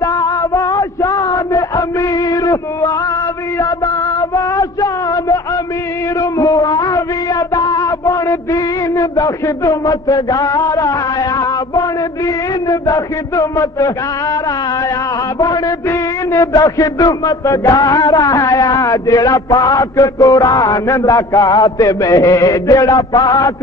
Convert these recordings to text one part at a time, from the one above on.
دعوی شان امیر معاویہ دعوی شان امیر معاویہ دا بن دین دا خدمت گار آیا بن دین دا خدمت گار آیا بن دین دا خدمت گار آیا جڑا پاک قرآن دا کاتب ہے جڑا پاک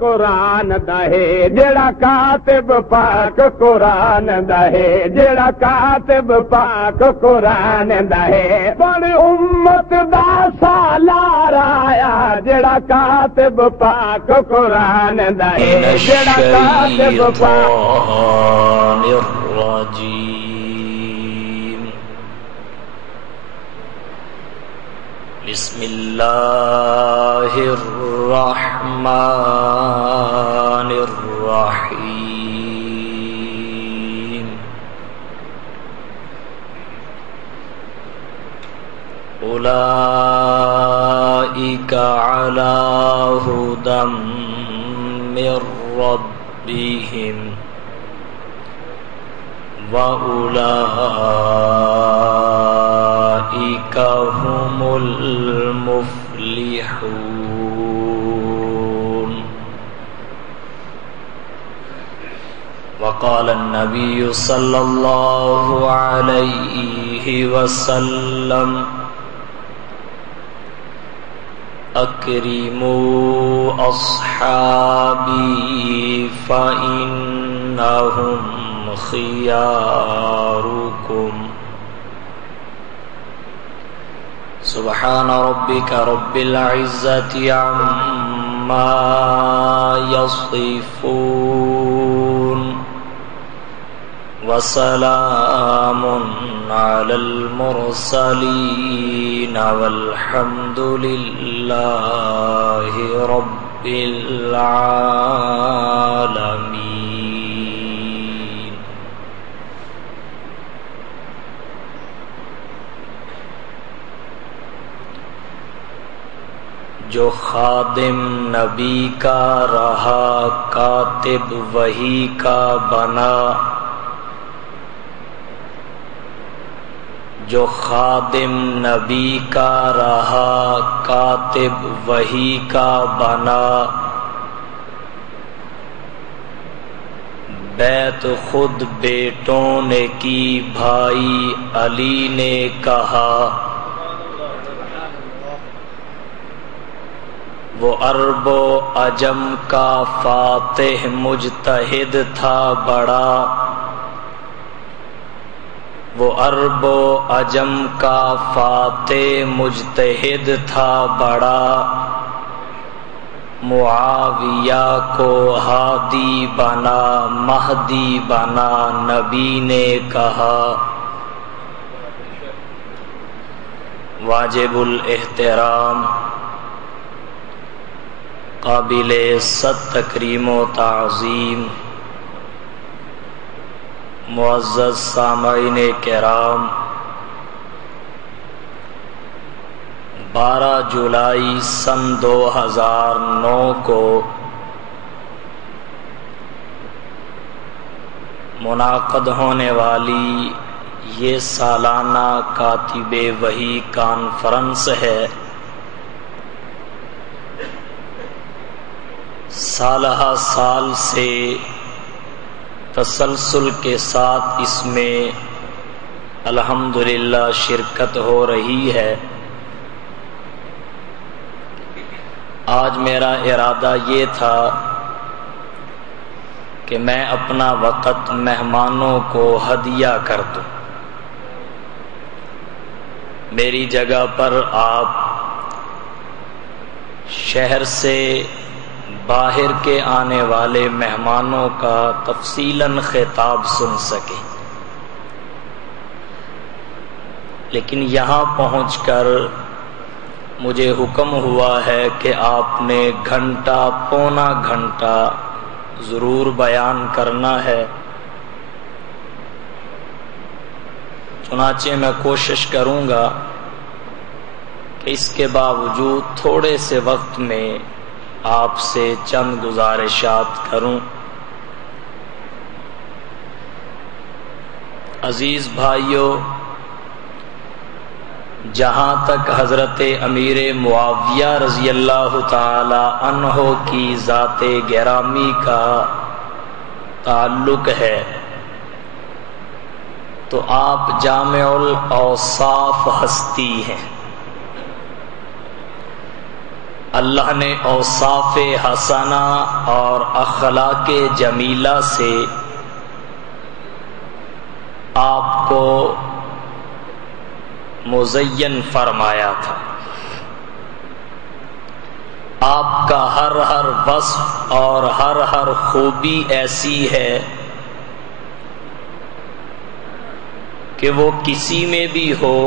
قرآن دا ہے جڑا کاتب پاک قرآن دا ہے جڑا کاتب پاک قرآن دا ہے بن امت دا سالار آیا جڑا کاتب پاک قرآن دا ہے جڑا کاتب پاک الرجیم بسم اللہ الرحمن الرحیم اولئک علی ھدی من ربہم وَأُولَئِكَ هُمُ الْمُفْلِحُونَ وقال النبي صلى الله عليه وسلم أكرموا أصحابي فإنهم خياركم سبحان ربك رب العزة عما يصفون وسلام على المرسلين والحمد لله رب العالمين. جو خادم نبی کا رہا کاتب وحی کا بنا جو خادم نبی کا رہا کاتب وحی کا بنا بیعت خود بیٹوں نے کی بھائی علی نے کہا وہ عرب و عجم کا فاتح مجتہد تھا بڑا وہ عرب و عجم کا فاتح مجتہد تھا بڑا معاویہ کو ہادی بنا مہدی بنا نبی نے کہا واجب الاحترام قابل عزت تکریم و تعظیم معزز سامعین کرام 12 جولائی سن 2009 کو منعقد ہونے والی یہ سالانہ کاتب وحی کانفرنس ہے. سالہ سال سے تسلسل کے ساتھ اس میں الحمدللہ شرکت ہو رہی ہے. آج میرا ارادہ یہ تھا کہ میں اپنا وقت مہمانوں کو ہدیہ کر دوں. میری جگہ پر آپ شہر سے باہر کے آنے والے مہمانوں کا تفصیلاً خطاب سن سکیں، لیکن یہاں پہنچ کر مجھے حکم ہوا ہے کہ آپ نے گھنٹہ پونا گھنٹہ ضرور بیان کرنا ہے. چنانچہ میں کوشش کروں گا کہ اس کے باوجود تھوڑے سے وقت میں آپ سے چند گزارشات کروں. عزیز بھائیو، جہاں تک حضرت امیر معاویہ رضی اللہ تعالی عنہ کی ذات گرامی کا تعلق ہے تو آپ جامع الاوصاف ہستی ہیں۔ اللہ نے اوصاف حسنہ اور اخلاق جمیلہ سے آپ کو مزین فرمایا تھا۔ آپ کا ہر ہر وصف اور ہر ہر خوبی ایسی ہے کہ وہ کسی میں بھی ہو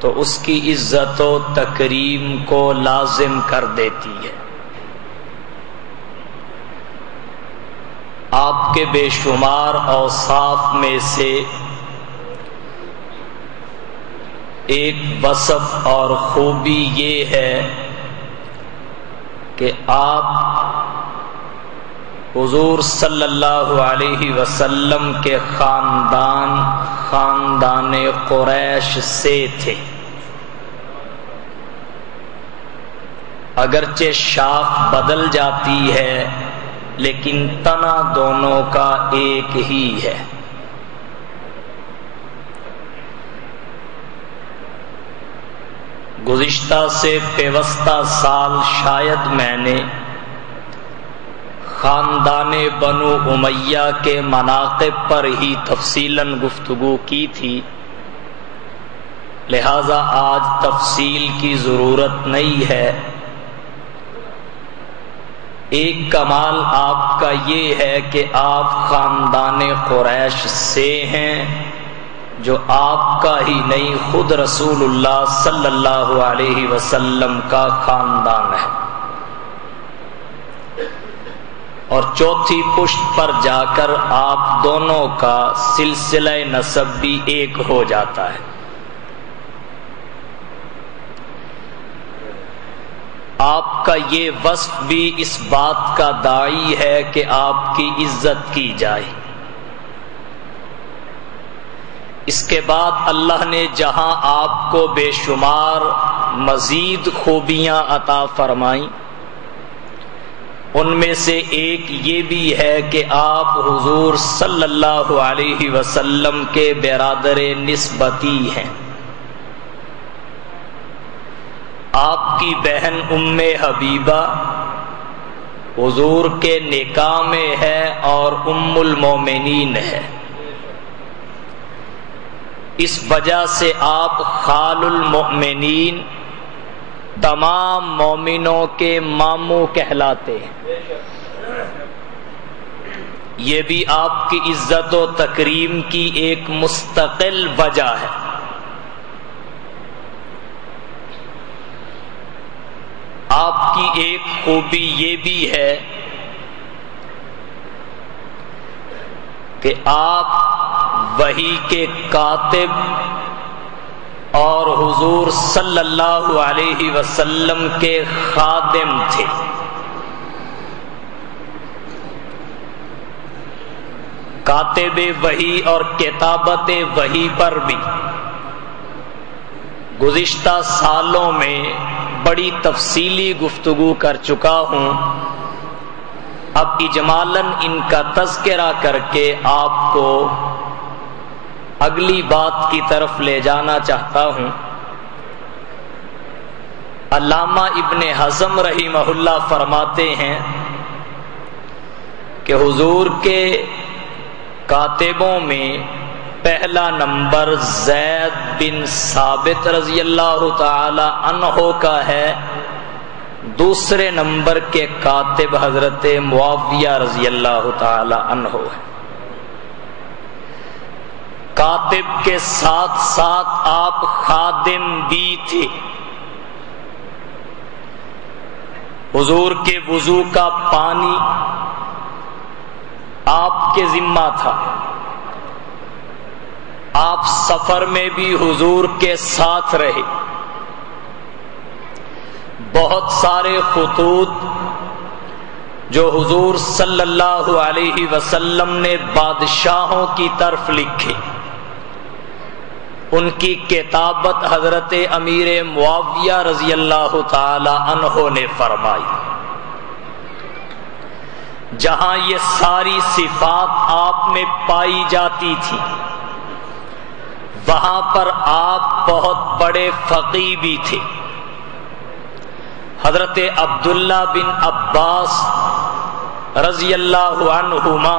تو اس کی عزت و تکریم کو لازم کر دیتی ہے۔ آپ کے بے شمار اوصاف میں سے ایک وصف اور خوبی یہ ہے کہ آپ حضور صلی اللہ علیہ وسلم کے خاندان قریش سے تھے۔ اگرچہ شاخ بدل جاتی ہے لیکن تنا دونوں کا ایک ہی ہے۔ گزشتہ سے پیوستہ سال شاید میں نے خاندان بنو امیہ کے مناقب پر ہی تفصیلاً گفتگو کی تھی، لہذا آج تفصیل کی ضرورت نہیں ہے۔ ایک کمال آپ کا یہ ہے کہ آپ خاندان قریش سے ہیں، جو آپ کا ہی نہیں خود رسول اللہ صلی اللہ علیہ وسلم کا خاندان ہے، اور چوتھی پشت پر جا کر آپ دونوں کا سلسلہ نسب بھی ایک ہو جاتا ہے۔ آپ کا یہ وصف بھی اس بات کا داعی ہے کہ آپ کی عزت کی جائے۔ اس کے بعد اللہ نے جہاں آپ کو بے شمار مزید خوبیاں عطا فرمائیں، ان میں سے ایک یہ بھی ہے کہ آپ حضور صلی اللہ علیہ وسلم کے برادر نسبتی ہیں۔ آپ کی بہن ام حبیبہ حضور کے نکاح میں ہے اور ام المومنین ہے، اس وجہ سے آپ خال المؤمنین، تمام مومنوں کے ماموں کہلاتے ہیں۔ یہ بھی آپ کی عزت و تکریم کی ایک مستقل وجہ ہے۔ آپ کی ایک خوبی یہ بھی ہے کہ آپ وحی کے کاتب اور حضور صلی اللہ علیہ وسلم کے خادم تھے۔ کاتب وحی اور کتابت وحی پر بھی گزشتہ سالوں میں بڑی تفصیلی گفتگو کر چکا ہوں، اب اجمالاً ان کا تذکرہ کر کے آپ کو اگلی بات کی طرف لے جانا چاہتا ہوں۔ علامہ ابن حزم رحمہ اللہ فرماتے ہیں کہ حضور کے کاتبوں میں پہلا نمبر زید بن ثابت رضی اللہ تعالی عنہ کا ہے، دوسرے نمبر کے کاتب حضرت معاویہ رضی اللہ تعالی عنہ ہے۔ کاتب کے ساتھ ساتھ آپ خادم بھی تھے۔ حضور کے وضو کا پانی آپ کے ذمہ تھا، آپ سفر میں بھی حضور کے ساتھ رہے۔ بہت سارے خطوط جو حضور صلی اللہ علیہ وسلم نے بادشاہوں کی طرف لکھے، ان کی کتابت حضرت امیر معاویہ رضی اللہ تعالی عنہ نے فرمائی۔ جہاں یہ ساری صفات آپ میں پائی جاتی تھی، وہاں پر آپ بہت بڑے فقیہ بھی تھے۔ حضرت عبداللہ بن عباس رضی اللہ عنہما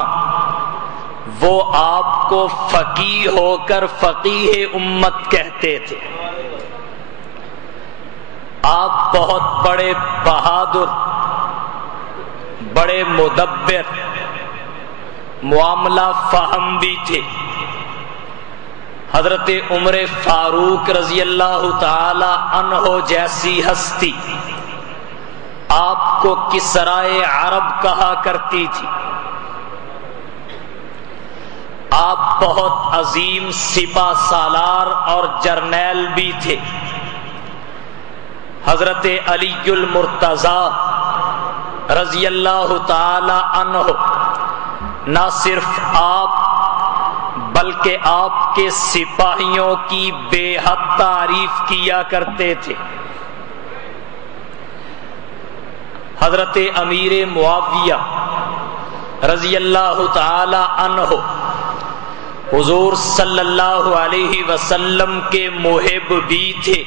وہ آپ کو فقیہ ہو کر فقیہ امت کہتے تھے۔ آپ بہت بڑے بہادر، بڑے مدبر، معاملہ فہم بھی تھے۔ حضرت عمر فاروق رضی اللہ تعالی عنہ جیسی ہستی آپ کو کسرائے عرب کہا کرتی تھی۔ آپ بہت عظیم سپہ سالار اور جرنیل بھی تھے۔ حضرت علی المرتضیٰ رضی اللہ تعالی عنہ نہ صرف آپ بلکہ آپ کے سپاہیوں کی بے حد تعریف کیا کرتے تھے۔ حضرت امیر معاویہ رضی اللہ تعالی عنہ حضور صلی اللہ علیہ وسلم کے محب بھی تھے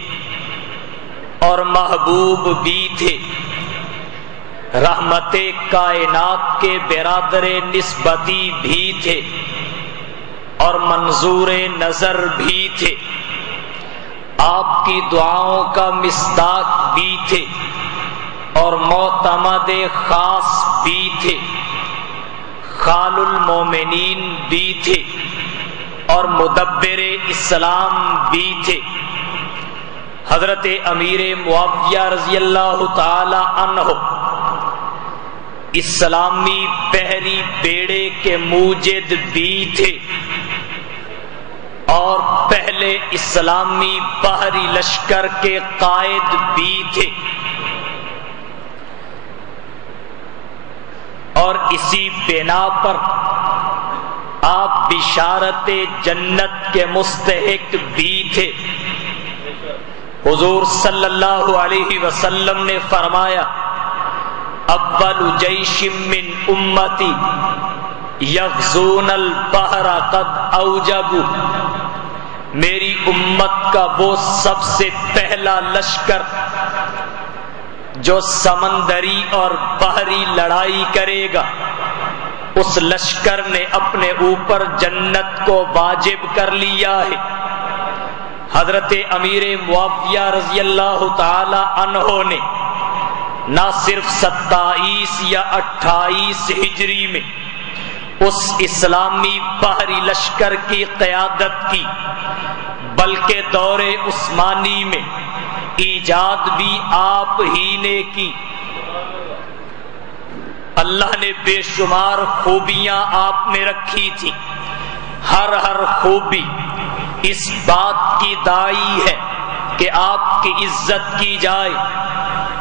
اور محبوب بھی تھے۔ رحمت کائنات کے برادر نسبتی بھی تھے اور منظور نظر بھی تھے۔ آپ کی دعاؤں کا مصداق بھی تھے اور معتمد خاص بھی تھے۔ خال المومنین بھی تھے اور مدبر اسلام بھی تھے۔ حضرت امیر معاویہ رضی اللہ تعالی عنہ اسلامی بحری بیڑے کے موجد بھی تھے اور پہلے اسلامی بحری لشکر کے قائد بھی تھے، اور اسی بنا پر آپ بشارت جنت کے مستحق بھی تھے۔ حضور صلی اللہ علیہ وسلم نے فرمایا، اول جیش من امتی یغزون البحر قد اوجبوا، میری امت کا وہ سب سے پہلا لشکر جو سمندری اور بحری لڑائی کرے گا، اس لشکر نے اپنے اوپر جنت کو واجب کر لیا ہے۔ حضرت امیر معاویہ رضی اللہ تعالی عنہ نے نہ صرف 27 یا 28 ہجری میں اس اسلامی بحری لشکر کی قیادت کی، بلکہ دور عثمانی میں ایجاد بھی آپ ہی نے کی۔ اللہ نے بے شمار خوبیاں آپ میں رکھی تھی، ہر خوبی اس بات کی داعی ہے کہ آپ کی عزت کی جائے،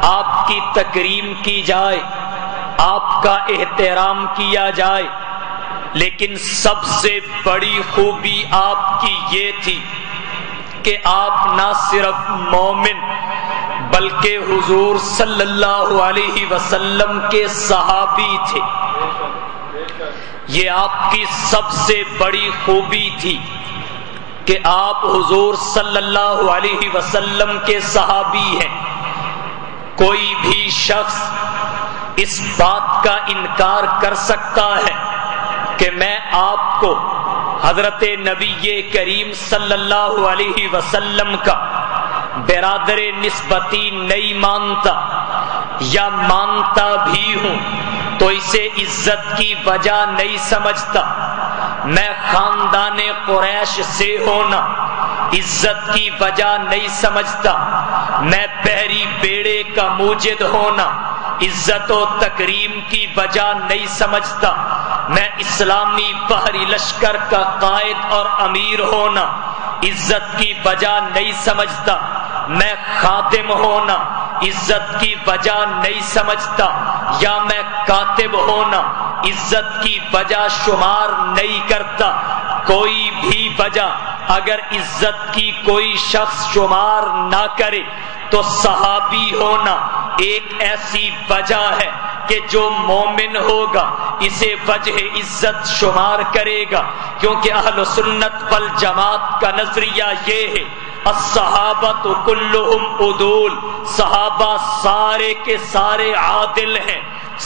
آپ کی تکریم کی جائے، آپ کا احترام کیا جائے۔ لیکن سب سے بڑی خوبی آپ کی یہ تھی کہ آپ نہ صرف مومن بلکہ حضور صلی اللہ علیہ وسلم کے صحابی تھے۔ یہ آپ کی سب سے بڑی خوبی تھی کہ آپ حضور صلی اللہ علیہ وسلم کے صحابی ہیں۔ کوئی بھی شخص اس بات کا انکار کر سکتا ہے کہ میں آپ کو حضرت نبی کریم صلی اللہ علیہ وسلم کا برادر نسبتی نہیں مانتا، یا مانتا بھی ہوں تو اسے عزت کی وجہ نہیں سمجھتا۔ میں خاندان قریش سے ہونا عزت کی وجہ نہیں سمجھتا، میں بحری بیڑے کا موجد ہونا عزت و تکریم کی وجہ نہیں سمجھتا، میں اسلامی بحری لشکر کا قائد اور امیر ہونا عزت کی وجہ نہیں سمجھتا، میں خادم ہونا عزت کی وجہ نہیں سمجھتا، یا میں کاتب ہونا عزت کی وجہ شمار نہیں کرتا، کوئی بھی وجہ اگر عزت کی کوئی شخص شمار نہ کرے تو صحابی ہونا ایک ایسی وجہ ہے کہ جو مومن ہوگا اسے وجہ عزت شمار کرے گا، کیونکہ اہل سنت والجماعت کا نظریہ یہ ہے الصحابۃ کلہم عدول، صحابہ سارے کے سارے عادل ہیں،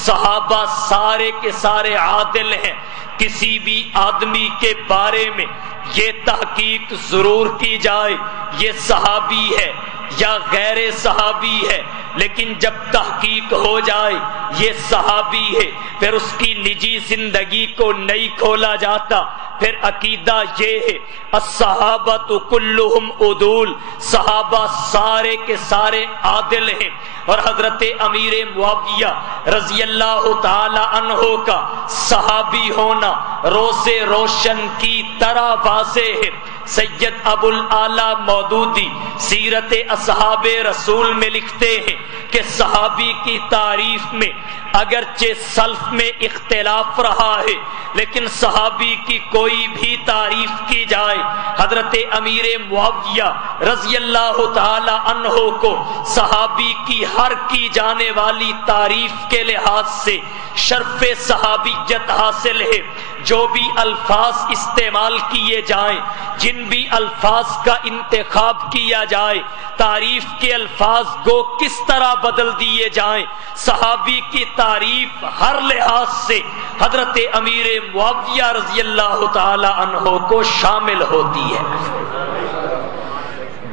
صحابہ سارے کے سارے عادل ہیں۔ کسی بھی آدمی کے بارے میں یہ تحقیق ضرور کی جائے یہ صحابی ہے یا غیر صحابی ہے، لیکن جب تحقیق ہو جائے یہ صحابی ہے پھر اس کی نجی زندگی کو نہیں کھولا جاتا، پھر عقیدہ یہ ہے الصحابۃ کلہم عدول، صحابہ سارے کے سارے عادل ہیں۔ اور حضرت امیر معاویہ رضی اللہ تعالی عنہ کا صحابی ہونا روز روشن کی طرح واضح ہے۔ سید ابو الاعلی مودودی سیرت اصحاب رسول میں لکھتے ہیں کہ صحابی کی تعریف میں اگرچہ سلف میں اختلاف رہا ہے لیکن صحابی کی کوئی بھی تعریف کی جائے حضرت امیر معاویہ رضی اللہ تعالی عنہ کو صحابی کی ہر کی جانے والی تعریف کے لحاظ سے شرف صحابیت حاصل ہے۔ جو بھی الفاظ استعمال کیے جائیں، جن بھی الفاظ کا انتخاب کیا جائے، تعریف کے الفاظ کو کس طرح بدل دیے جائیں، صحابی کی تعریف ہر لحاظ سے حضرت امیر معاویہ رضی اللہ تعالی عنہ کو شامل ہوتی ہے۔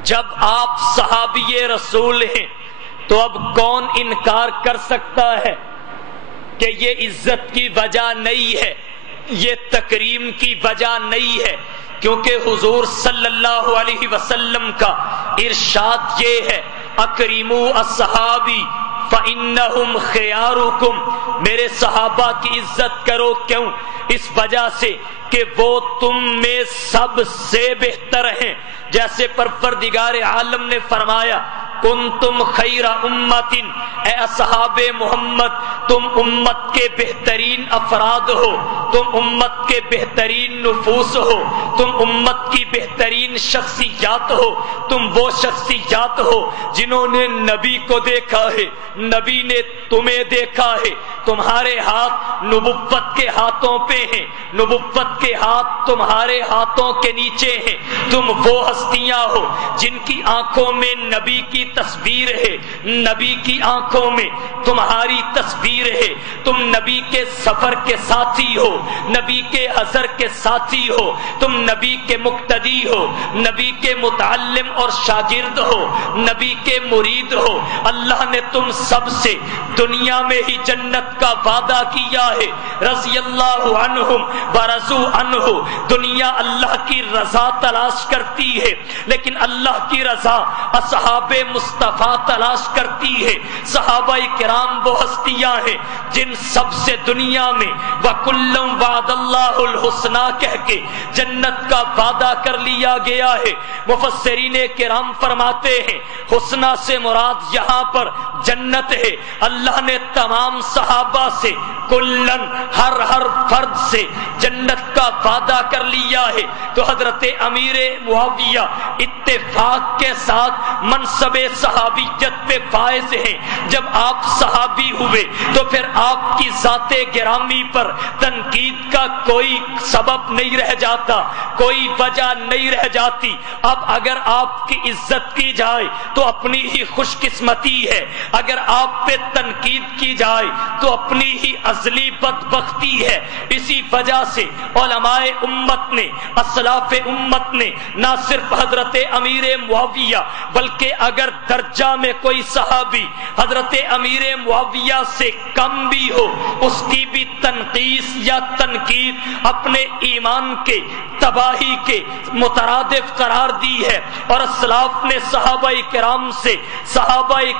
جب آپ صحابی رسول ہیں تو اب کون انکار کر سکتا ہے کہ یہ عزت کی وجہ نہیں ہے، یہ تکریم کی وجہ نہیں ہے، کیونکہ حضور صلی اللہ علیہ وسلم کا ارشاد یہ ہے اکریموا اصحابی فإنہم خیارکم، میرے صحابہ کی عزت کرو، کیوں؟ اس وجہ سے کہ وہ تم میں سب سے بہتر ہیں، جیسے پروردگار عالم نے فرمایا کنتم خیر امت، اے اصحاب محمد تم امت کے بہترین افراد ہو، تم امت کے بہترین نفوس ہو، تم امت کی بہترین شخصیات ہو، تم وہ شخصیات ہو جنہوں نے نبی کو دیکھا ہے، نبی نے تمہیں دیکھا ہے، تمہارے ہاتھ نبوت کے ہاتھوں پہ ہیں، نبوت کے ہاتھ تمہارے ہاتھوں کے نیچے ہیں، تم وہ ہستیاں ہو جن کی آنکھوں میں نبی کی تصویر ہے، نبی کی آنکھوں میں تمہاری تصویر ہے، تم نبی کے سفر کے ساتھی ہو، نبی کے حضر کے ساتھی ہو، تم نبی کے مقتدی ہو، نبی کے متعلم اور شاگرد ہو، نبی کے مرید ہو۔ اللہ نے تم سب سے دنیا میں ہی جنت کا وعدہ کیا ہے، رضی اللہ عنہم ورضوا عنہ، دنیا اللہ کی رضا تلاش کرتی ہے لیکن اللہ کی رضا اصحاب مصطفیٰ تلاش کرتی ہے۔ صحابہ کرام وہ ہستیاں ہیں جن سب سے دنیا میں وَكُلًّا وَعَدَ اللَّهُ الْحُسْنَى کہہ کے جنت کا وعدہ کر لیا گیا ہے۔ مفسرین کرام فرماتے ہیں حسنہ سے مراد یہاں پر جنت ہے۔ اللہ نے تمام صحابہ سے کلن ہر فرد سے جنت کا وعدہ کر لیا ہے، تو حضرت امیر معاویہ اتفاق کے ساتھ منصب صحابیت پہ فائز ہیں۔ جب آپ صحابی ہوئے تو پھر آپ کی ذات گرامی پر تنقید کا کوئی سبب نہیں رہ جاتا، کوئی وجہ نہیں رہ جاتی۔ اب اگر آپ کی عزت کی جائے تو اپنی ہی خوش قسمتی ہے، اگر آپ پہ تنقید کی جائے تو اپنی ہی ازلی بدبختی ہے۔ اسی وجہ سے علماء امت نے، اسلاف امت نے نہ صرف حضرت امیر معاویہ بلکہ اگر درجہ میں کوئی صحابی حضرت امیر معاویہ سے کم بھی ہو اس کی بھی تنقیص یا تنقید اپنے ایمان کے تباہی کے مترادف قرار دی ہے، اور اسلاف نے صحابہ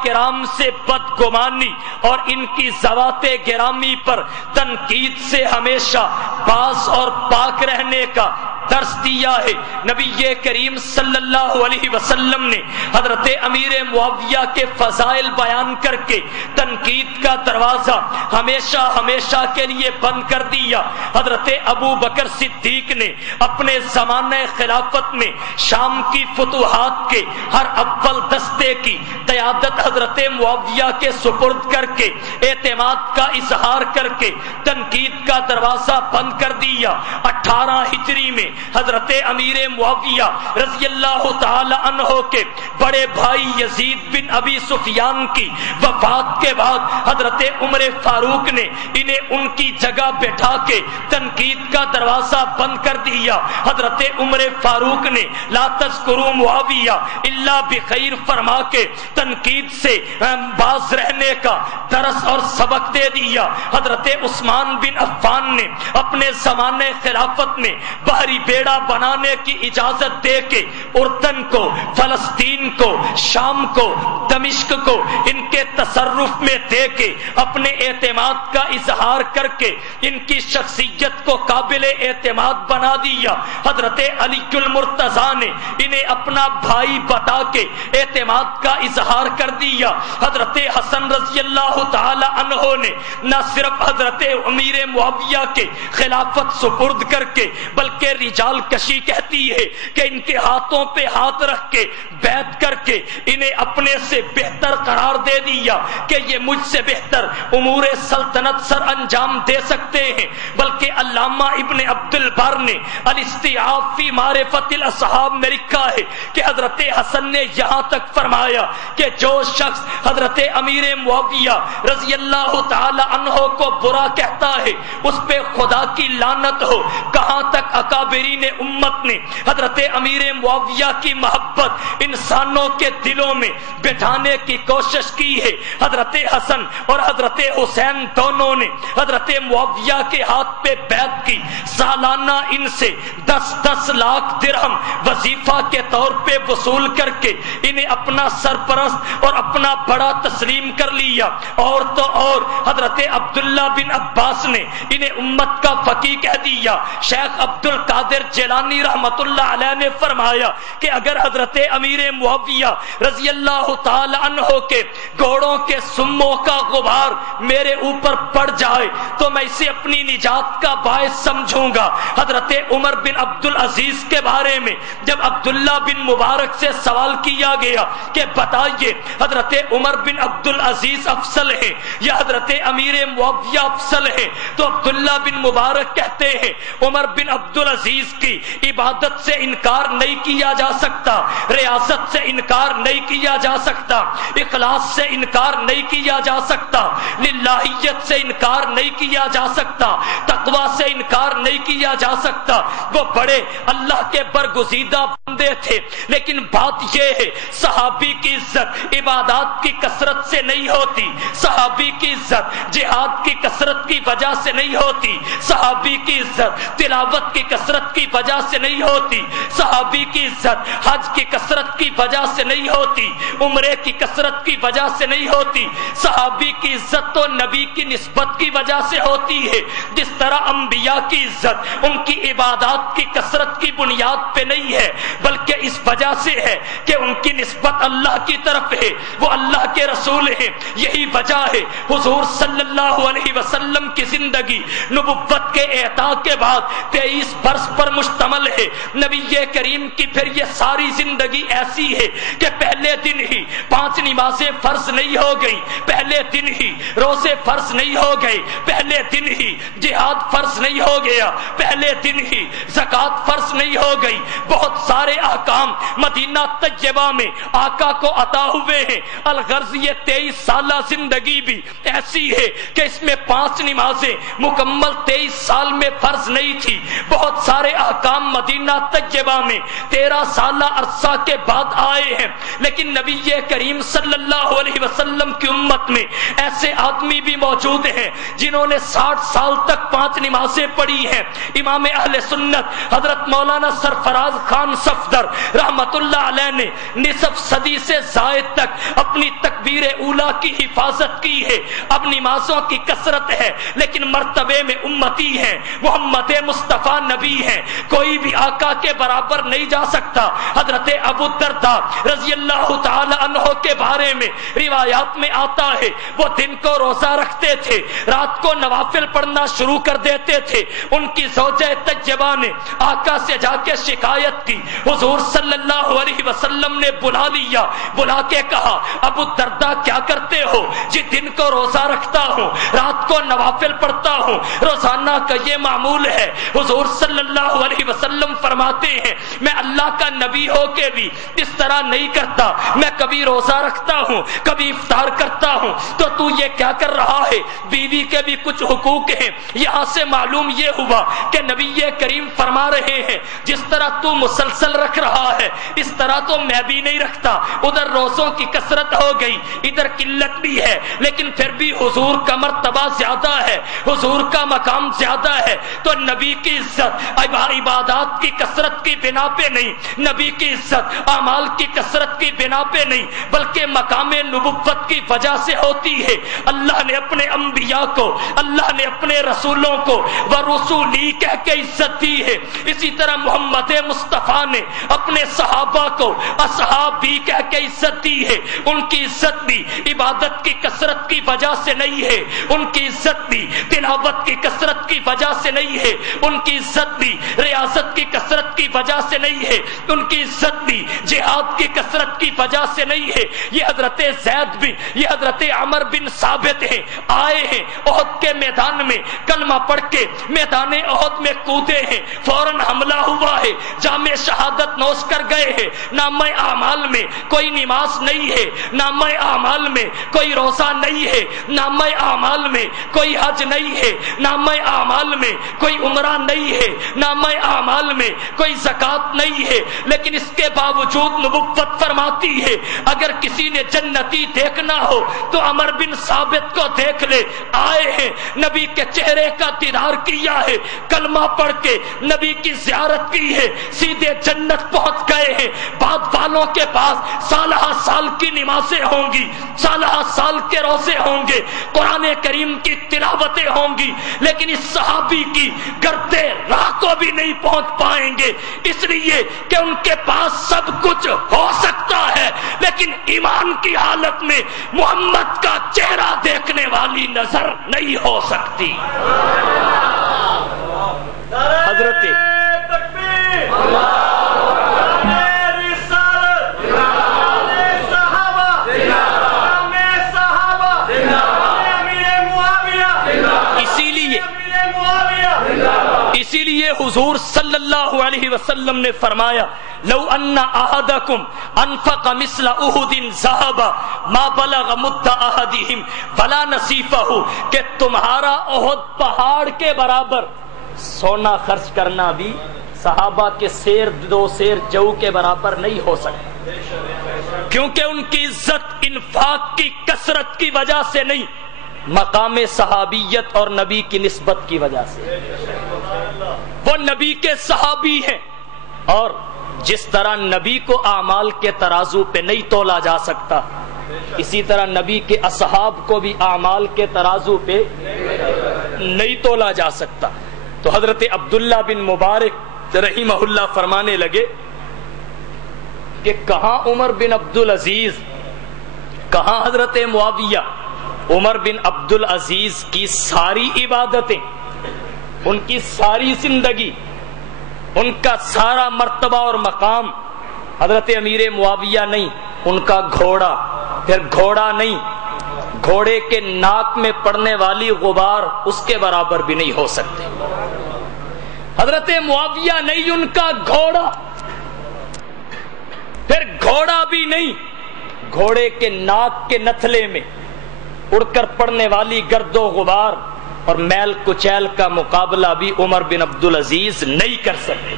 کرام سے بدگمانی اور ان کی ذوات گرامی پر تنقید سے ہمیشہ باز اور پاک رہنے کا درس دیا ہے۔ نبی کریم صلی اللہ علیہ وسلم نے حضرت امیر معاویہ کے فضائل بیان کر کے تنقید کا دروازہ ہمیشہ ہمیشہ کے لیے بند کر دیا۔ حضرت ابو بکر صدیق نے اپنے زمانہ خلافت میں شام کی فتوحات کے ہر اول دستے کی قیادت حضرت معاویہ کے سپرد کر کے اعتماد کا اظہار کر کے تنقید کا دروازہ بند کر دیا۔ 18 ہجری میں حضرت امیر معاویہ رضی اللہ تعالی عنہ کے بڑے بھائی یزید بن ابی سفیان کی وفات کے بعد حضرت عمر فاروق نے انہیں ان کی جگہ بٹھا کے تنقید کا دروازہ بند کر دیا۔ حضرت عمر فاروق نے لا تذکروا معاویہ الا بخیر فرما کے تنقید سے باز رہنے کا درس اور سبق دے دیا۔ حضرت عثمان بن عفان نے اپنے زمانے خلافت میں بحری بیڑا بنانے کی اجازت دے کے اردن کو، فلسطین کو، شام کو، دمشق کو ان کے تصرف میں دے کے اپنے اعتماد کا اظہار کر کے ان کی شخصیت کو قابل اعتماد بنا دیا۔ حضرت علی المرتضیٰ نے انہیں اپنا بھائی بتا کے اعتماد کا اظہار کر دیا۔ حضرت حسن رضی اللہ تعالی عنہ نے نہ صرف حضرت امیر معاویہ کے خلافت سپرد کر کے بلکہ رجال کشی کہتی ہے کہ ان کے ہاتھوں پہ ہاتھ رکھ کے بیعت کر کے انہیں اپنے سے بہتر قرار دے دیا کہ یہ مجھ سے بہتر امور سلطنت سر انجام دے سکتے ہیں۔ بلکہ علامہ ابن عبد البر نے الاستیعاب فی معرفت الاصحاب میں لکھا ہے کہ حضرت حسن نے یہاں تک فرمایا کہ جو شخص حضرت امیر معاویہ رضی اللہ تعالی عنہ کو برا کہتا ہے اس پہ خدا کی لعنت ہو۔ کہاں تک اکابرین امت نے حضرت امیر معاویہ کی محبت انسانوں کے دلوں میں بٹھانے کی کوشش کی ہے۔ حضرت حسن اور حضرت حسین دونوں نے حضرت معاویہ کے ہاتھ پہ بیعت کی، سالانہ ان سے 10 لاکھ درہم وظیفہ کے طور پہ وصول کر کے انہیں اپنا سرپرست اور اپنا بڑا تسلیم کر لیا۔ اور تو اور حضرت عبداللہ بن عباس نے انہیں امت کا فقیہ کہہ دیا۔ شیخ عبد القادر جیلانی رحمت اللہ علیہ نے فرمایا کہ اگر حضرت امیر معاویہ رضی اللہ تعالی عنہ کے گھوڑوں کے سموں کا غبار میرے اوپر پڑ جائے تو میں اسے اپنی نجات کا باعث سمجھوں گا۔ حضرت عمر بن عبد العزیز کے بارے میں جب عبداللہ بن مبارک سے سوال کیا گیا کہ بتائیے حضرت عمر بن عبد العزیز افضل ہے یا حضرت امیر معاویہ افضل ہے، تو عبداللہ بن مبارک کہتے ہیں عمر بن عبد العزیز کی عبادت سے انکار نہیں کیا جا سکتا، ریاست سے انکار نہیں کیا جا سکتا، اخلاص سے انکار نہیں کیا جا سکتا، للہیت سے انکار نہیں کیا جا سکتا، تقوی سے انکار نہیں کیا جا سکتا۔ وہ بڑے اللہ کے برگزیدہ بندے تھے، لیکن بات یہ ہے صحابی کی عزت عبادات کی کثرت سے نہیں ہوتی، صحابی کی عزت جہاد کی کثرت کی وجہ سے نہیں ہوتی، صحابی کی عزت تلاوت کی کثرت کی وجہ سے نہیں ہوتی، صحابی کی عزت حج کی کثرت کی وجہ سے نہیں ہوتی، عمرے کی کثرت کی وجہ سے نہیں ہوتی، صحابی کی عزت تو نبی کی نسبت کی وجہ سے ہوتی ہے۔ جس طرح انبیاء کی عزت ان کی عبادات کی کثرت کی بنیاد پہ نہیں ہے بلکہ اس وجہ سے ہے کہ ان کی نسبت اللہ کی طرف ہے، وہ اللہ کے رسول ہیں۔ یہی وجہ ہے حضور صلی اللہ علیہ وسلم کی زندگی نبوت کے اعطاء کے بعد 23 برس پر مشتمل ہے۔ نبی کریم کی پھر یہ ساری زندگی ایسی ہے کہ پہلے دن ہی 5 نمازیں فرض نہیں ہو گئی، پہلے دن ہی روزے فرض نہیں ہو گئے، پہلے دن ہی جہاد فرض نہیں ہو گیا، پہلے دن ہی زکوٰۃ فرض نہیں ہو گئی۔ بہت سارے احکام مدینہ طیبہ میں آقا کو عطا ہوئے ہیں۔ الغرض یہ 23 سالہ زندگی بھی ایسی ہے کہ اس میں 5 نمازیں مکمل 23 سال میں فرض نہیں تھی۔ بہت سارے احکام مدینہ طیبہ میں 13 سالہ عرصہ کے بعد آئے ہیں، لیکن نبی کریم صلی اللہ علیہ وسلم کی امت میں ایسے آدمی بھی موجود ہیں جنہوں نے 60 سال تک 5 نمازیں پڑھی ہیں۔ امام اہل سنت حضرت مولانا سرفراز خان صفدر رحمت اللہ علیہ نے نصف صدی سے زائد تک اپنی تکبیر اولیٰ کی حفاظت کی ہے۔ اب نمازوں کی کثرت ہے لیکن مرتبے میں امتی ہیں، محمد مصطفیٰ نبی ہیں۔ ہیں، کوئی بھی آقا کے برابر نہیں جا سکتا۔ حضرت ابو الدرداء رضی اللہ تعالی عنہ کے بارے میں روایات میں آتا ہے وہ دن کو روزہ رکھتے تھے، رات کو نوافل پڑھنا شروع کر دیتے تھے۔ ان کی زوجہ طیبہ نے آقا سے جا کے شکایت کی، حضور صلی اللہ علیہ وسلم نے بلا لیا، بلا کے کہا ابو الدرداء کیا کرتے ہو؟ جی دن کو روزہ رکھتا ہوں، رات کو نوافل پڑھتا ہوں، روزانہ کا یہ معمول ہے۔ حضور صلی اللہ علیہ وسلم فرماتے ہیں میں اللہ کا نبی ہو کے بھی اس طرح نہیں کرتا، میں کبھی روزہ رکھتا ہوں کبھی افطار کرتا ہوں، تو یہ کیا کر رہا ہے؟ بیوی کے بھی کچھ حقوق ہیں۔ یہاں سے معلوم یہ ہوا کہ نبی کریم فرما رہے ہیں جس طرح تو مسلسل رکھ رہا ہے اس طرح تو میں بھی نہیں رکھتا۔ ادھر روزوں کی کثرت ہو گئی، ادھر قلت بھی ہے، لیکن پھر بھی حضور کا مرتبہ زیادہ ہے، حضور کا مقام زیادہ ہے، تو نبی کی عزت عبادات کی کثرت کی بنا پہ نہیں، نبی کی عزت اعمال کی کثرت کی بنا پہ نہیں، بلکہ مقام نبوت کی وجہ سے ہوتی ہے۔ اللہ نے اپنے انبیاء کو، اللہ نے اپنے رسولوں کو ورسولی کہہ کے عزت دی ہے، اسی طرح محمد مصطفیٰ نے اپنے صحابہ کو اصحابی کہہ کے عزت دی ہے۔ ان کی عزت بھی عبادت کی کثرت کی وجہ سے نہیں ہے، ان کی عزت بھی تلاوت کی کثرت کی وجہ سے نہیں ہے، ان کی عزت بھی ریاضت کی کثرت کی وجہ سے نہیں ہے، ان کی عزت بھی جہاد کی کثرت کی وجہ سے نہیں ہے۔ یہ حضرت زید بن، یہ حضرت عمر بن ثابت ہیں، آئے ہیں احد کے میدان میں، کلمہ پڑھ کے میدان احد میں کودے ہیں، فوراً حملہ ہوا ہے، جامع شہادت نوش کر گئے ہیں۔ نامہ اعمال میں کوئی نماز نہیں ہے، نامہ اعمال میں کوئی روزہ نہیں ہے، نامہ اعمال میں کوئی حج نہیں ہے، نامہ اعمال میں کوئی عمرہ نہیں ہے، نامہ اعمال میں کوئی زکوٰۃ نہیں ہے، لیکن اس کے باوجود نبوت فرماتی ہے اگر کسی نے جنتی دیکھنا ہو تو عمر بن ثابت کو دیکھ لے۔ آئے ہیں نبی کے چہرے کا دیدار کیا ہے، کلمہ پڑھ کے نبی کی زیارت کی ہے، سیدھے جنت پہنچ گئے ہیں۔ بعد والوں کے پاس سالہ سال کی نمازیں ہوں گی، سالہ سال کے روزے ہوں گے، قرآن کریم کی تلاوتیں ہوں گی، لیکن اس صحابی کی گردے راہ کو بھی نہیں پہنچ پائیں گے، اس لیے کہ ان کے پاس سب کچھ ہو سکتا ہے لیکن ایمان کی حالت میں محمد کا چہرہ دیکھنے والی نظر نہیں ہو سکتی۔ حضرت اسی لیے حضور صلی اللہ علیہ وسلم نے فرمایا لو ان احدکم انفق مثل احد ذهبا ما بلغ مد احدهم ولا نصیفہ، کہ تمہارا احد پہاڑ کے برابر سونا خرچ کرنا بھی صحابہ کے سیر دو سیر جو کے برابر نہیں ہو سکتا، کیونکہ ان کی عزت انفاق کی کثرت کی وجہ سے نہیں، مقام صحابیت اور نبی کی نسبت کی وجہ سے۔ وہ نبی کے صحابی ہیں، اور جس طرح نبی کو اعمال کے ترازو پہ نہیں تولا جا سکتا، اسی طرح نبی کے اصحاب کو بھی اعمال کے ترازو پہ نہیں تولا جا سکتا۔ تو حضرت عبداللہ بن مبارک رحمہ اللہ فرمانے لگے کہ کہاں عمر بن عبدالعزیز، کہاں حضرت معاویہ، عمر بن عبدالعزیز کی ساری عبادتیں، ان کی ساری زندگی، ان کا سارا مرتبہ اور مقام حضرت امیر معاویہ نہیں، ان کا گھوڑا، پھر گھوڑا نہیں، گھوڑے کے ناک میں پڑنے والی غبار اس کے برابر بھی نہیں ہو سکتے۔ حضرت معاویہ نہیں، ان کا گھوڑا، پھر گھوڑا بھی نہیں، گھوڑے کے ناک کے نتھلے میں اڑ کر پڑنے والی گرد و غبار اور میل کچیل کا مقابلہ بھی عمر بن عبدالعزیز نہیں کر سکتے۔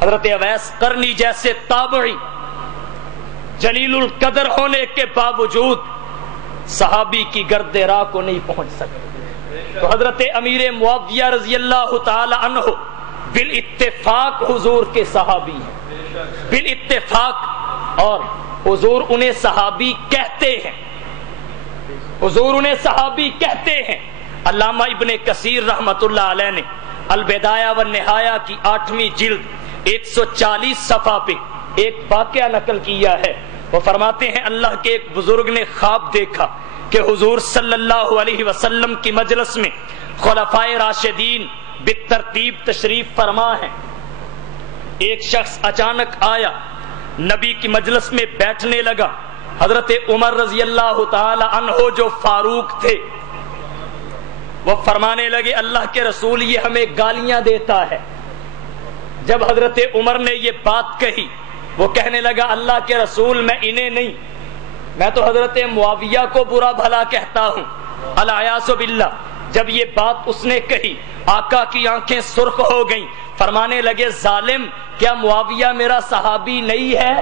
حضرت اویس قرنی جیسے تابعی جلیل القدر ہونے کے باوجود صحابی کی گرد راہ کو نہیں پہنچ سکتے۔ تو حضرت امیر معاویہ رضی اللہ تعالی عنہ بالاتفاق حضور کے صحابی ہیں، بالاتفاق، اور حضور انہیں صحابی کہتے ہیں، حضور انہیں صحابی کہتے ہیں۔ علامہ ابن کثیر رحمت اللہ علیہ نے البدایہ والنہایہ کی 8ویں جلد 140 صفحہ پہ ایک واقعہ نقل کیا ہے. وہ فرماتے ہیں اللہ کے ایک بزرگ نے خواب دیکھا کہ حضور صلی اللہ علیہ وسلم کی مجلس میں خلفائے راشدین بالترتیب تشریف فرما ہیں. ایک شخص اچانک آیا، نبی کی مجلس میں بیٹھنے لگا. حضرت عمر رضی اللہ تعالی عنہ جو فاروق تھے وہ فرمانے لگے اللہ کے رسول یہ ہمیں گالیاں دیتا ہے. جب حضرت عمر نے یہ بات کہی وہ کہنے لگا اللہ کے رسول میں انہیں نہیں، میں تو حضرت معاویہ کو برا بھلا کہتا ہوں. الیاذ باللہ. جب یہ بات اس نے کہی آقا کی آنکھیں سرخ ہو گئیں، فرمانے لگے ظالم کیا معاویہ میرا صحابی نہیں ہے؟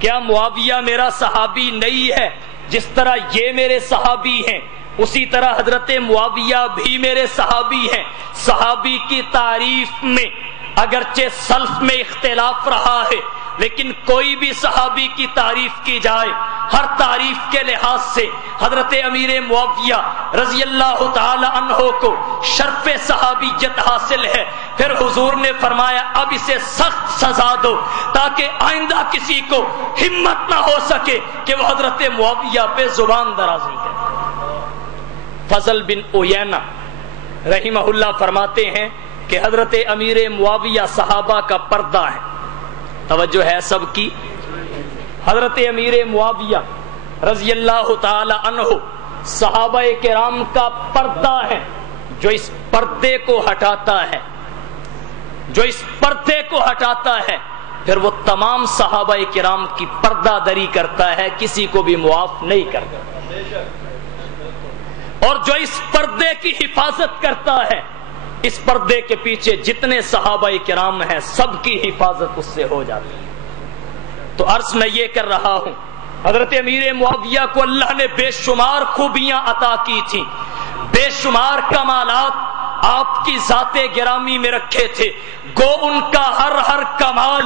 کیا معاویہ میرا صحابی نہیں ہے؟ جس طرح یہ میرے صحابی ہیں اسی طرح حضرت معاویہ بھی میرے صحابی ہیں. صحابی کی تعریف میں اگرچہ سلف میں اختلاف رہا ہے لیکن کوئی بھی صحابی کی تعریف کی جائے ہر تعریف کے لحاظ سے حضرت امیر معاویہ رضی اللہ تعالی عنہ کو شرف صحابیت حاصل ہے. پھر حضور نے فرمایا اب اسے سخت سزا دو تاکہ آئندہ کسی کو ہمت نہ ہو سکے کہ وہ حضرت معاویہ پہ زبان درازی کرے. فضل بن عیینہ رحمہ اللہ فرماتے ہیں کہ حضرت امیر معاویہ صحابہ کا پردہ ہے. توجہ ہے سب کی. حضرت امیر معاویہ رضی اللہ تعالی عنہ صحابہ کرام کا پردہ ہے. جو اس پردے کو ہٹاتا ہے پھر وہ تمام صحابہ کرام کی پردہ دری کرتا ہے، کسی کو بھی معاف نہیں کرتا. اور جو اس پردے کی حفاظت کرتا ہے اس پردے کے پیچھے جتنے صحابہ کرام ہیں سب کی حفاظت اس سے ہو جاتی ہے. تو عرض میں یہ کر رہا ہوں حضرت امیر معاویہ کو اللہ نے بے شمار خوبیاں عطا کی تھی، بے شمار کمالات آپ کی ذات گرامی میں رکھے تھے. گو ان کا ہر کمال،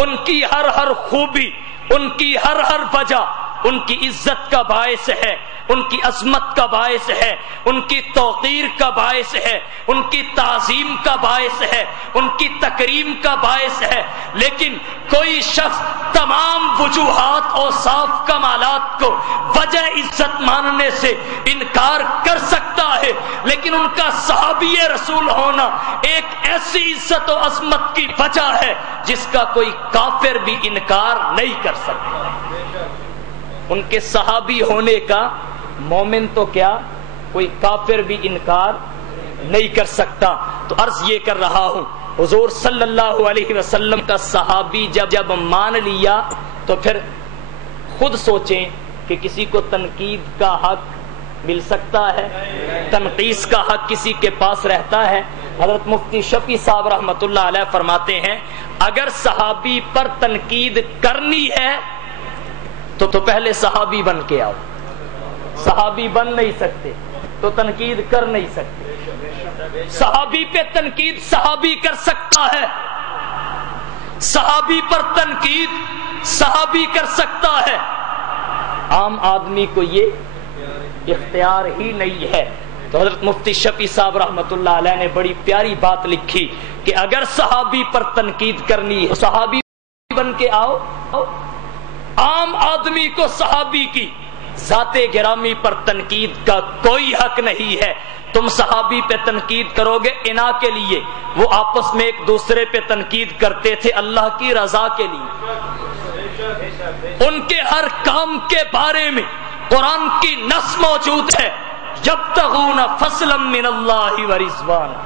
ان کی ہر خوبی، ان کی ہر وجہ ان کی عزت کا باعث ہے، ان کی عظمت کا باعث ہے، ان کی توقیر کا باعث ہے، ان کی تعظیم کا باعث ہے، ان کی تکریم کا باعث ہے. لیکن کوئی شخص تمام وجوہات اور صاف کمالات کو وجہ عزت ماننے سے انکار کر سکتا ہے، لیکن ان کا صحابی رسول ہونا ایک ایسی عزت و عظمت کی وجہ ہے جس کا کوئی کافر بھی انکار نہیں کر سکتا. ان کے صحابی ہونے کا مومن تو کیا کوئی کافر بھی انکار نہیں کر سکتا. تو عرض یہ کر رہا ہوں حضور صلی اللہ علیہ وسلم کا صحابی جب مان لیا تو پھر خود سوچیں کہ کسی کو تنقید کا حق مل سکتا ہے؟ تنقیص کا حق کسی کے پاس رہتا ہے؟ حضرت مفتی شفیع صاحب رحمۃ اللہ علیہ فرماتے ہیں اگر صحابی پر تنقید کرنی ہے تو پہلے صحابی بن کے آؤ. صحابی بن نہیں سکتے تو تنقید کر نہیں سکتے. صحابی پہ تنقید صحابی کر سکتا ہے، صحابی پر تنقید صحابی کر سکتا ہے، عام آدمی کو یہ اختیار ہی نہیں ہے. تو حضرت مفتی شفیع صاحب رحمۃ اللہ علیہ نے بڑی پیاری بات لکھی کہ اگر صحابی پر تنقید کرنی ہے صحابی بن کے آؤ. عام آدمی کو صحابی کی ذات گرامی پر تنقید کا کوئی حق نہیں ہے. تم صحابی پہ تنقید کرو گے انا کے لیے، وہ آپس میں ایک دوسرے پہ تنقید کرتے تھے اللہ کی رضا کے لیے. ان کے ہر کام کے بارے میں قرآن کی نص موجود ہے یبتغون فضلا من اللہ ورضوانا،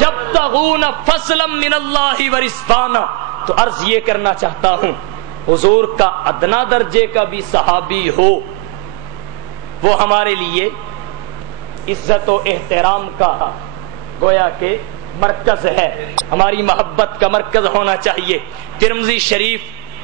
یبتغون فضلا من اللہ ورضوانا. تو عرض یہ کرنا چاہتا ہوں حضور کا ادنا درجے کا بھی صحابی ہو وہ ہمارے لیے عزت و احترام کا گویا کہ مرکز ہے، ہماری محبت کا مرکز ہونا چاہیے. ترمذی شریف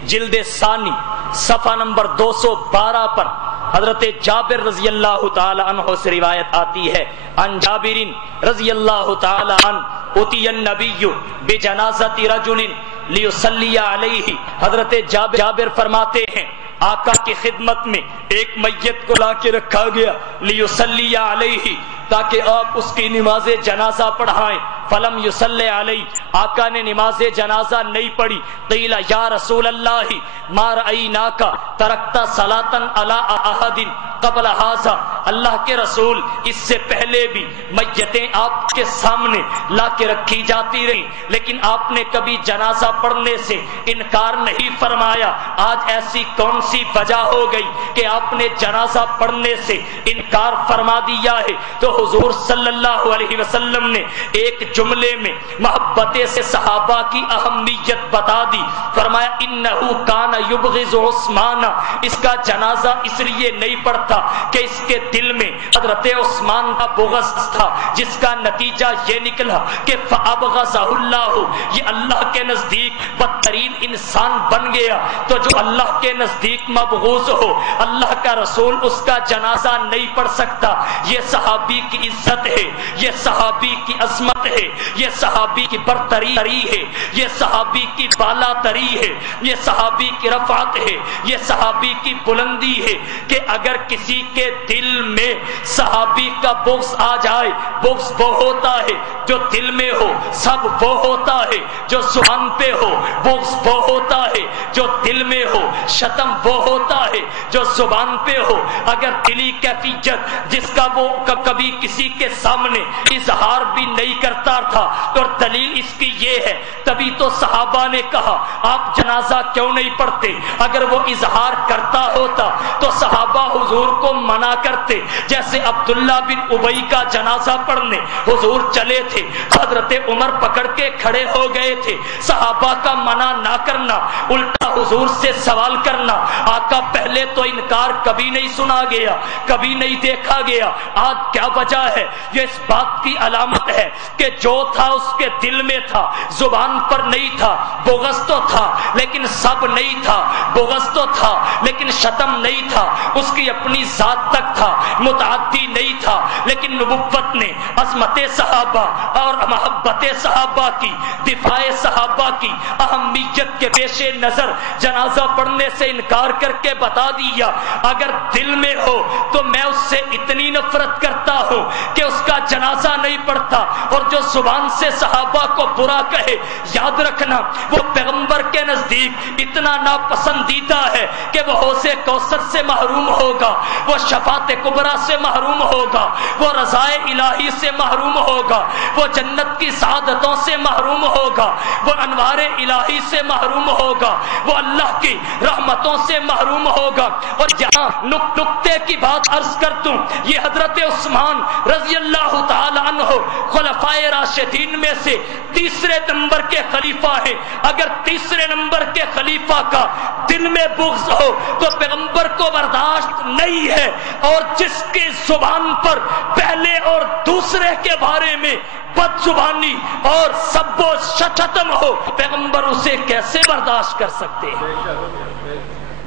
جلد ثانی صفحہ نمبر 212 پر حضرت جابر رضی اللہ تعالی عنہ سے روایت آتی ہے عن جابر رضی اللہ تعالی عنہ اتی النبی بجنازۃ رجل لیصلی علیہ. حضرت جابر فرماتے ہیں آقا کی خدمت میں ایک میت کو لا کے رکھا گیا لیصلی علیہ تاکہ آپ اس کی نماز جنازہ پڑھائیں. فلم یصلی علیہ، آقا نے نماز جنازہ نہیں پڑھی. قیل یا رسول اللہ ما رأیناک ترکت صلاۃ علی احد قبل ھذا، اللہ کے رسول اس سے پہلے بھی میتیں آپ کے سامنے لا کے رکھی جاتی رہی، لیکن آپ نے کبھی جنازہ پڑھنے سے انکار نہیں فرمایا. آج ایسی کون سی وجہ ہو گئی کہ آپ نے جنازہ پڑھنے سے انکار فرما دیا ہے؟ تو حضور صلی اللہ علیہ وسلم نے ایک جملے میں محبت سے صحابہ کی اہمیت بتا دی. فرمایا انہو کان یبغض عثمان، اس کا جنازہ اس لیے نہیں پڑھتا کہ اس کے دل میں حضرت عثمان کا بغض تھا، جس کا نتیجہ یہ نکلا کہ فابغضہ اللہ، یہ اللہ کے نزدیک بدترین انسان بن گیا. تو جو اللہ کے نزدیک مبغوض ہو، اللہ کا رسول اس کا جنازہ نہیں پڑھ سکتا. یہ صحابی کی عزت ہے، یہ صحابی کی عظمت ہے، یہ صحابی کی برتری ہے، یہ صحابی کی بالا تری ہے، یہ صحابی کی رفعت ہے، یہ صحابی کی بلندی ہے کہ اگر کسی کے دل میں صحابی کا بغض آ جائے، بغض وہ ہوتا ہے جو دل میں ہو، سب وہ ہوتا ہے جو زبان پہ ہو، بغض وہ ہوتا ہے جو دل میں ہو، شتم وہ ہوتا ہے جو زبان پہ ہو. اگر دلی کیفیت جس کا وہ کبھی کسی کے سامنے اظہار بھی نہیں کرتا تھا، اور دلیل اس کی یہ ہے، تبھی تو صحابہ نے کہا آپ جنازہ کیوں نہیں پڑھتے؟ اگر وہ اظہار کرتا ہوتا تو صحابہ حضور کو منع کرتے. جیسے عبداللہ بن ابی کا جنازہ پڑھنے حضور چلے تھے، حضرت عمر پکڑ کے کھڑے ہو گئے تھے. صحابہ کا منع نہ کرنا، الٹا حضور سے سوال کرنا. آقا پہلے تو انکار کبھی نہیں سنا گیا، کبھی نہیں دیکھا گیا، آج کیا وجہ ہے؟ یہ اس بات کی علامت ہے کہ جو تھا اس کے دل میں تھا، زبان پر نہیں تھا. بغض تو تھا لیکن سب نہیں تھا، بغض تو تھا لیکن شتم نہیں تھا، اس کی اپنی ذات تک تھا، متعدی نہیں تھا. لیکن نبوت نے عظمت صحابہ اور محبت صحابہ کی، دفاع صحابہ کی اہمیت کے پیش نظر جنازہ پڑھنے سے انکار کر کے بتا دیا اگر دل میں ہو تو میں اس سے اتنی نفرت کرتا ہوں کہ اس کا جنازہ نہیں پڑھتا. اور جو زبان سے صحابہ کو برا کہے، یاد رکھنا وہ پیغمبر کے نزدیک اتنا ناپسندیدہ ہے کہ وہ حوض کوثر سے محروم ہوگا، وہ شفاعت کبریٰ سے محروم ہوگا، وہ رضائے الہی سے محروم ہوگا، وہ جنت کی سعادتوں سے محروم ہوگا، وہ انوار الہی سے محروم ہوگا، وہ اللہ کی رحمتوں سے محروم ہوگا. اور یہاں نقطے کی بات عرض کر دوں، یہ حضرت عثمان رضی اللہ تعالی عنہ خلفائے راشدین میں سے تیسرے نمبر کے خلیفہ ہیں. اگر تیسرے نمبر کے خلیفہ کا دل میں بغض ہو تو پیغمبر کو برداشت نہیں ہے، اور جس کی زبان پر پہلے اور دوسرے کے بارے میں بد زبانی اور سب و شتم ہو، پیغمبر اسے کیسے برداشت کر سکتے ہیں؟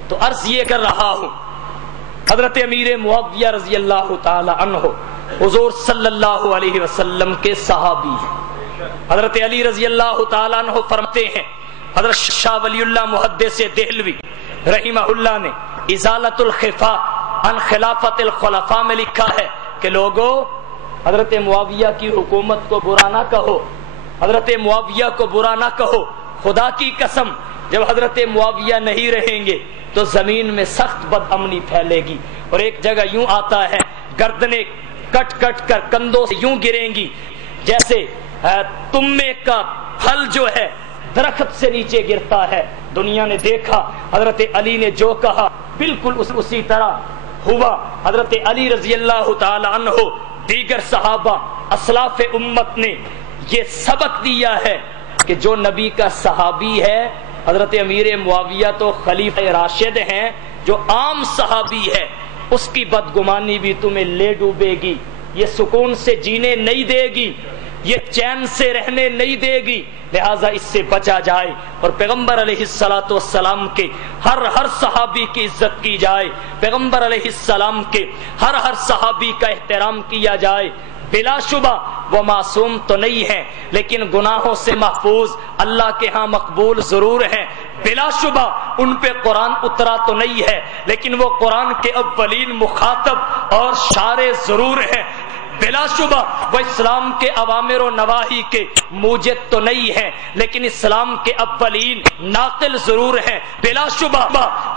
تو عرض یہ کر رہا ہوں، حضرت امیر معاویہ رضی اللہ تعالی عنہ حضور صلی اللہ علیہ وسلم کے صحابی ہیں. حضرت علی رضی اللہ تعالی عنہ فرماتے ہیں، حضرت شاہ ولی اللہ محدث دہلوی رحمہ اللہ نے ازالت الخفاء عن خلافت الخلفاء میں لکھا ہے کہ لوگوں حضرت معاویہ کی حکومت کو برا نہ کہو، حضرت معاویہ کو برا نہ کہو. خدا کی قسم جب حضرت معاویہ نہیں رہیں گے تو زمین میں سخت بد امنی پھیلے گی. اور ایک جگہ یوں آتا ہے، گردنیں کٹ کٹ کر کندھوں سے یوں گریں گی جیسے تمے کا پھل جو ہے درخت سے نیچے گرتا ہے. دنیا نے دیکھا حضرت علی نے جو کہا بالکل اسی طرح ہوا. حضرت علی رضی اللہ تعالی عنہ، دیگر صحابہ اسلاف امت نے یہ سبق دیا ہے کہ جو نبی کا صحابی ہے، حضرت امیر معاویہ تو خلیفہ راشد ہیں، جو عام صحابی ہے اس کی بدگمانی بھی تمہیں لے ڈوبے گی، یہ سکون سے جینے نہیں دے گی، یہ چین سے رہنے نہیں دے گی. لہذا اس سے بچا جائے اور پیغمبر علیہ السلام کے ہر صحابی کی عزت کی جائے، پیغمبر علیہ السلام کے ہر صحابی کا احترام کیا جائے. بلا شبہ وہ معصوم تو نہیں ہے لیکن گناہوں سے محفوظ، اللہ کے ہاں مقبول ضرور ہیں. بلا شبہ ان پہ قرآن اترا تو نہیں ہے لیکن وہ قرآن کے اولین مخاطب اور شارع ضرور ہیں. بلا شبہ وہ اسلام کے اوامر و نواہی کے موجد تو نہیں ہیں، لیکن اسلام کے اولین ناقل ضرور ہیں۔ بلا شبہ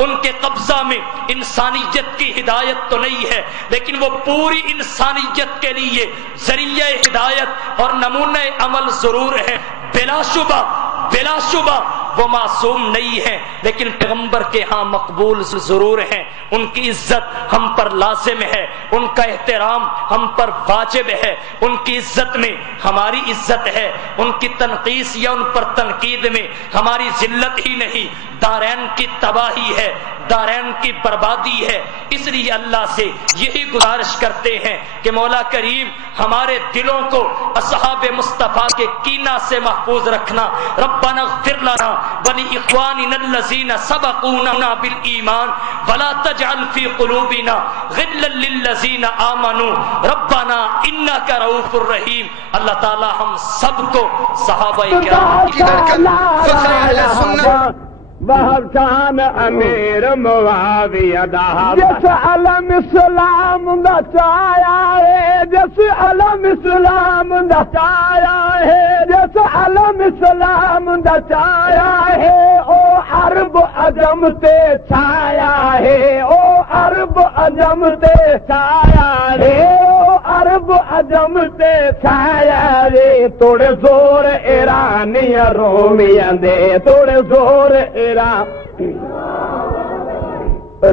ان کے قبضہ میں انسانیت کی ہدایت تو نہیں ہے، لیکن وہ پوری انسانیت کے لیے ذریعہ ہدایت اور نمونہ عمل ضرور ہے۔ بلا شبہ وہ معصوم نہیں ہے، لیکن پیغمبر کے ہاں مقبول ضرور ہیں۔ ان کی عزت ہم پر لازم ہے، ان کا احترام ہم پر واجب ہے۔ ان کی عزت میں ہماری عزت ہے، ان کی تنقیص یا ان پر تنقید میں ہماری ذلت ہی نہیں، دارین کی تباہی ہے، دارین کی بربادی ہے۔ اس لیے اللہ سے یہی گزارش کرتے ہیں کہ مولا کریم ہمارے دلوں کو اصحاب مصطفیٰ کے کینہ سے محفوظ رکھنا۔ ربنا اغفر لنا ولاخواننا الذین سبقونا بالایمان ولا تجعل فی قلوبنا غلا للذین آمنوا ربنا انک رؤوف الرحیم۔ اللہ تعالی ہم سب کو صحابہ کرام کی دھڑکن فخر اہل سنت بہرچان امیر معاویہ دا جس علم اسلام دا چایا ہے، جس علم اسلام دا چایا ہے، جس علم اسلام دا چایا ہے، او عرب عجم تے چھایا ہے، او عرب عجم تے چھایا ہے، او عرب عجم تے چھایا ہے۔ توڑے زور ایرانی رومیاں دے، توڑے زور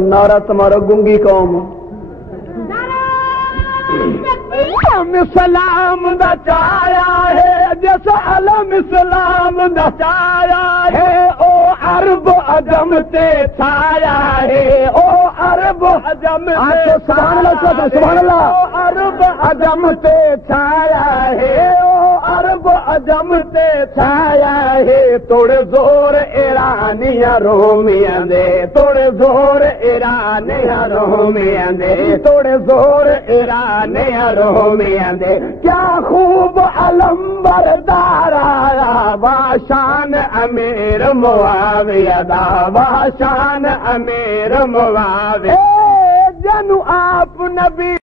نعرہ تمہارا گنگی قوم اسلام دا چایا ہے، جس علم اسلام دا چایا ہے، او عرب عجم تے چھایا ہے، او عرب عجم تے سبحان اللہ، او عرب عجم تے چھایا ہے، او عرب عجم تے چھایا ہے۔ توڑے زور ایرانیاں رومیاں دے، توڑے زور ایرانیاں رومیاں دے، توڑے زور ایرانیاں رومیاں دے۔ کیا خوب علم بردار آیا باشان امیر معاویہ دا، باشان امیر معاویہ جنو آپ نبی